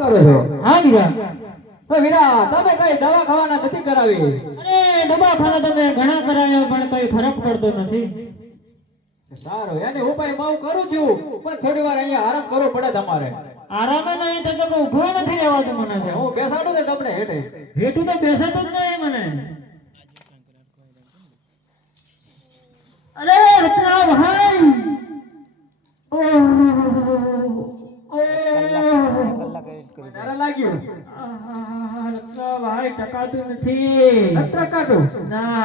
કરો છો? હા વીરા. તો વીરા તમે કઈ દવા ખાવાના નથી કરાવી? અરે દવાખાના તમે ઘણા કરાયો પણ કઈ ફરક પડતો નથી. સારું એને ઉપાય હું કરું છું પણ થોડી વાર અહીંયા આરામ કરવો પડે તમારે. આરામ નહીં તો ઊભો નથી રહેવાતું મને. હું બેસાડું ને તમને હેઠે. હેઠું તો બેસાતું જ નહીં મને. અરે રત્ના ભાઈ ડર લાગ્યું? રત્ના ભાઈ ટકાતું નથી. ટકાતું ના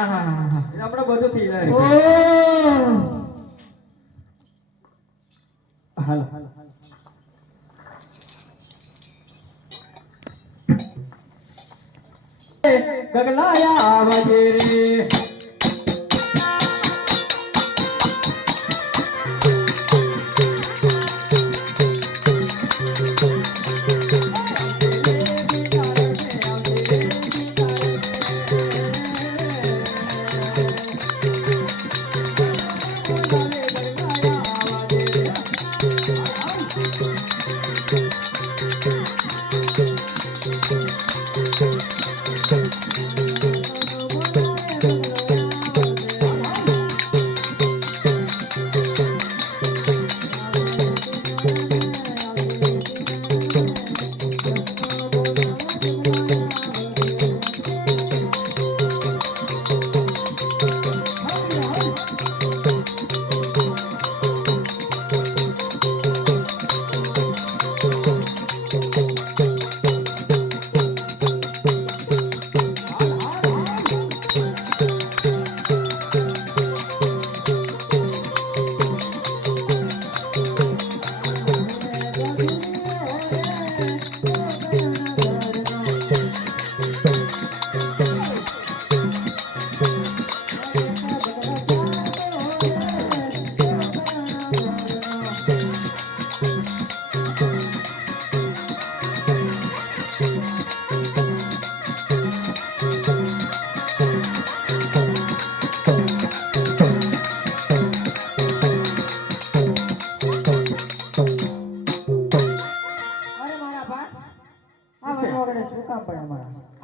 આપણે બધું થઈ જાય. હાલ ગગલાયા આવજે રે.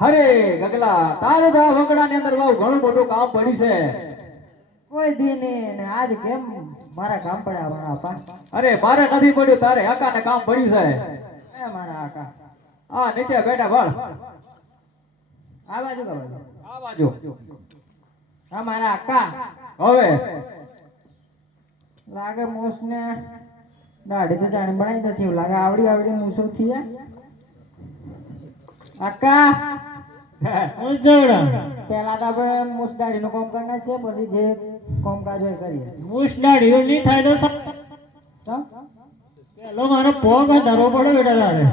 અરે ગગલા તારું તો આ વગડાની અંદર બહુ ઘણું મોટું કામ પડ્યું છે. કોઈ દી નહીં ને આજ કેમ મારા કામ પડ્યા મારા આપા? અરે મારે નથી પડ્યું, તારે આકાને કામ પડ્યું છે. એ મારા આકા આ નીચે બેઠા બળ આ બાજુ કા બાજુ? આ બાજુ. હા મારા આકા હવે લાગે મોસ ને દાઢી તો જાણે બનાવી નથી લાગે આવડી આવડી મૂછો થી આકા. પેલા તો આપણે મૂછ દાઢી નું કામ કરના છે, પછી જે કામકાજ હોય કરીએ. મૂછ દાઢી નહીં થાય તો પેલો મારો પગ ધરવો પડે બેટા તારે.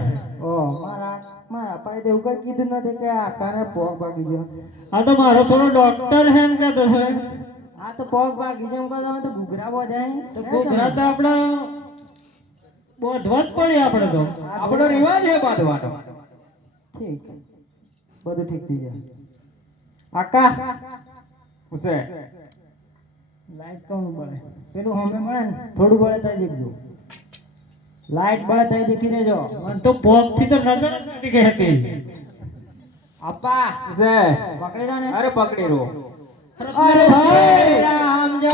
ઓ મારા પાય એવું કઈ કીધું નથી કે આકાને પગ ભાગી ગયો. આ તો મારો થોડો ડોક્ટર છે એમ કહેતો છે. હા તો પગ ભાગી ગયો એમ કહો તમે તો ઘૂઘરા બોધાય તો ઘૂઘરા તો આપણે બોધવા જ પડે. આપણે તો આપણો રિવાજ છે બાંધવાનો. ઠીક બધું ઠીક થઈ જાય. આકા પૂછે લાઈટ કોણ બળે? પેલું હમે મળે ને થોડું બળે તો દેખજો. લાઈટ બળે તો દેખી દેજો. મને તો પોપ થી તો નજર જ નથી કહેતી. આપા પૂછે પકડી લો ને. અરે પકડી રો. અરે ભાઈ રામ જય.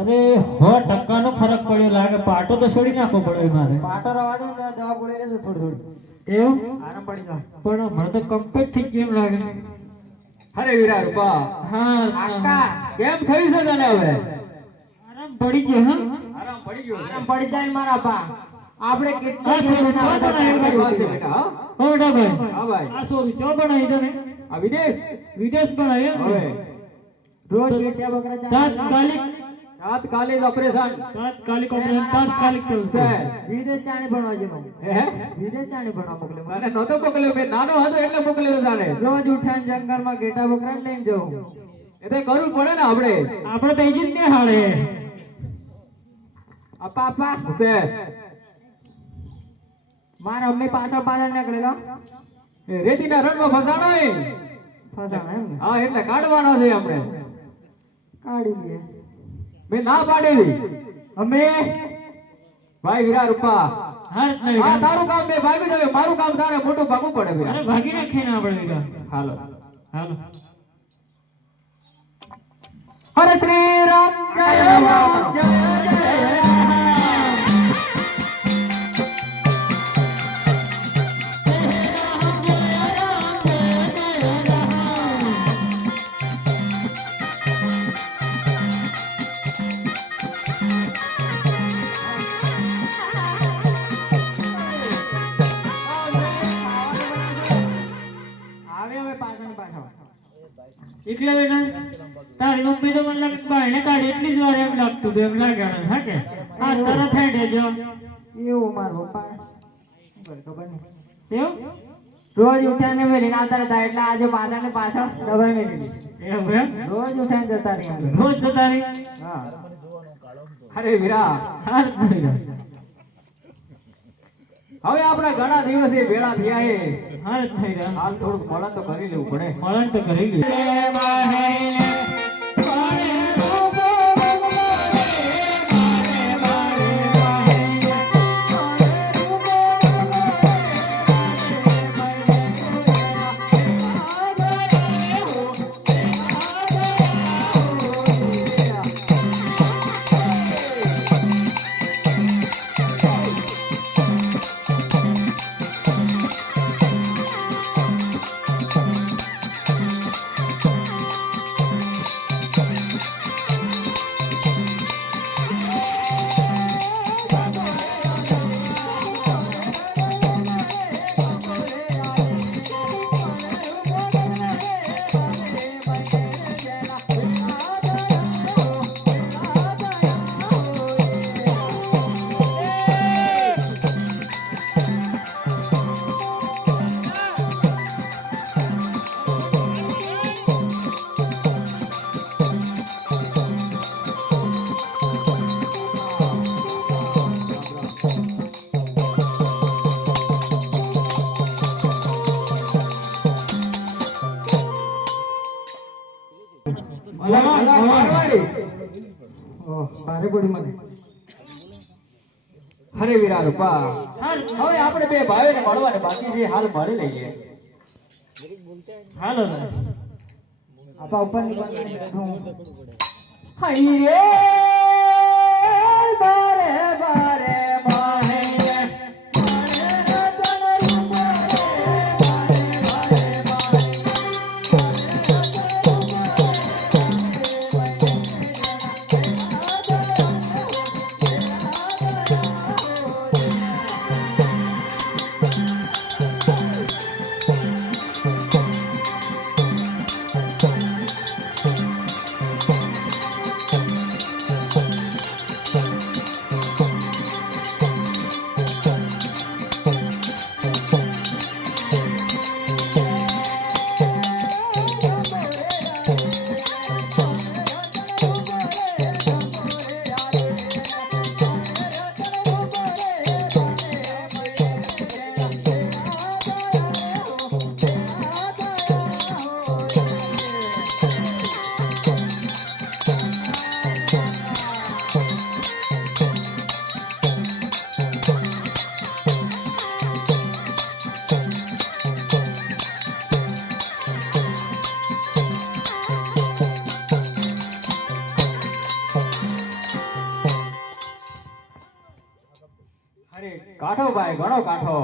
અરે 100% નો ફરક પડ્યો લાગે. પાટો તો છોડી નાખવો પડે મારે. પાટો રવા દો ને દવા ગોળી લેજો થોડી થોડી. એવું આરામ પડી જાય પણ મને તો કમ્પ્લીટ થઈ ગયું લાગે. અરે વીરા રૂપા. હા આકા કેમ થયું છે તને હવે? આરામ પડી ગયો. હા આરામ પડી ગયો. આરામ પડી જાય મારા બા. આપણે કેટલા આ સોરી ચો બનાવી દો ને. આ વિદેશ વિદેશ બનાવી હવે રોજ બેટ્યા બકરા તાત્કાલિક તાત્કાલિક ઓપરેશન તાત્કાલિક ઓપરેશન તાત્કાલિક થયું છે. વિદેશ ચાણી ભણવા જેવું હે વિદેશ ચાણી ભણવા મોકલે તને નહોતો મોકલ્યો મેં નાનો હતો એટલે મોકલ્યો તારે રોજ ઉઠાણ જંગલમાં ઘેટા બકરાને લઈને જવું એ તો કરવું પડે ને આપણે આપણે તો ઈ જ ને હાડે આપા આપા છે મારા મમ્મી પાછળ પાછળ નીકળેલો એ રેતીના રણમાં ફસાણો એ ફસાણા એમ ને હા એટલે કાઢવાનો છે આપણે કાઢી લઈએ મેં ના પાડેલી અમે ભાઈ વીરા રૂપા હાલ નહીં આ તારું કામ મેં ભાગી જાય મારું કામ તારે મોટું ભાગવું પડે વીરા અરે ભાગી નાખીએ ને આપણે વીરા હાલો હાલો હરે શ્રી રામ જય રામ જય જય રામ આવે હવે પાછળ પાછળ એટલે બેટા તારી મમ્મી તો મને લાગે બાયણે કાઢી એટલી જ વાર એમ લાગતું હતું એમ લાગ્યા હા કે આ તરત થઈ દેજો એવું મારો પપ્પા ખબર નહીં એવું રોજ ઉઠાને મેલી ના તરત આવે એટલે આજે પાછળ ને પાછળ ડબલ મેલી એવું એમ રોજ ઉઠાને જતા રહ્યા રોજ તો તારી હા અરે વીરા હાલ નહીં હવે આપણે ઘણા દિવસે ભેળા થયા છે હાલ થઈ રહ્યા હાલ થોડુંક મળન તો કરી લેવું પડે મળન તો કરી મારવાડી ઓહ ભારે પડી મને હરે વીરા રૂપા હાલ હવે આપણે બે ભાઈઓને મળવાને બાકી છે હાલ મળી લઈએ હાલો આપા ઉપર નીકળ હાઈ રે બારે બારે માહે કાઠો ભાઈ ઘણો કાઠો